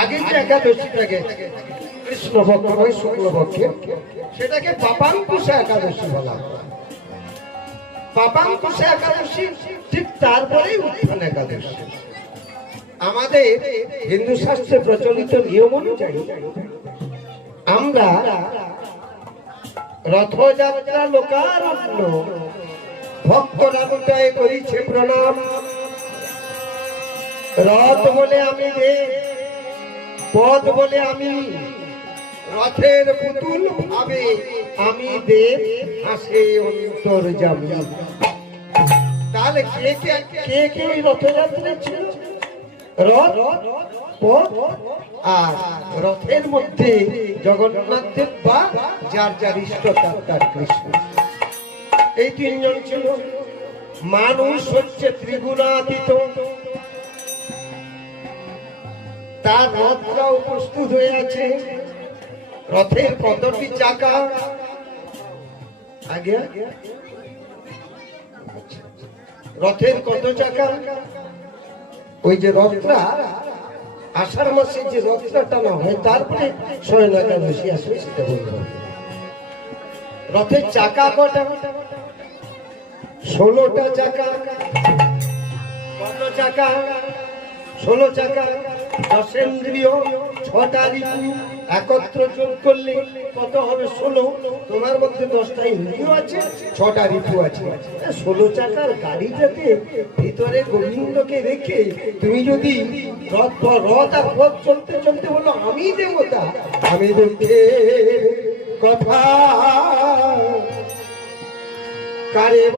আগে যে একাদশীটাকে কৃষ্ণপক্ষ নয় শুক্লপক্ষে, সেটাকে পাপাঙ্কুশা একাদশী বলা হয়। পাপাঙ্কুশা একাদশী ঠিক তারপরে উত্থান একাদশী। আমাদের হিন্দু শাস্ত্রে প্রচলিত নিয়ম অনুযায়ী আমরা রথযাত্রা লোকারণ্য ভক্ত নামটায় করিছে প্রণাম। রথ বলে আমি দেব, পদ বলে আমি, রথের পুতুল ভাবে আমি দেব, হাসে অন্তর্যামী। তাহলে কে কে কে রথযাত্রা ছিল? রথ, পদ আর রথের মধ্যে জগন্নাথ দেব বা যার যার ইষ্ট তার কৃষ্ণ, এই তিনজন ছিল। মানুষ হচ্ছে ত্রিগুণাতীত, তার রথটাও প্রস্তুত হয়ে আছে। রথের কতটি চাকা? আগে রথের কত চাকা? ওই যে রথটা আষাঢ় মাসে যে রথটা টানা হয়, তারপরে শয়ন একাদশী আসবে, সেটা বলতে হবে। রথের চাকা কটা? 16টা চাকা। কত চাকা? 16 চাকা। দশেন্দ্রিয়, 6টা ঋতু একত্র যোগ করলে কত হবে? 16। তোমার মধ্যে 10টা ইন্দ্রিয় আছে, 6টা ঋতু আছে। 16 চাকার গাড়িটাতে ভিতরে গোবিন্দকে রেখে তুমি যদি রথ আর পথ চলতে চলতে বলো আমি দেবতা, আমি দেখে কথা কারে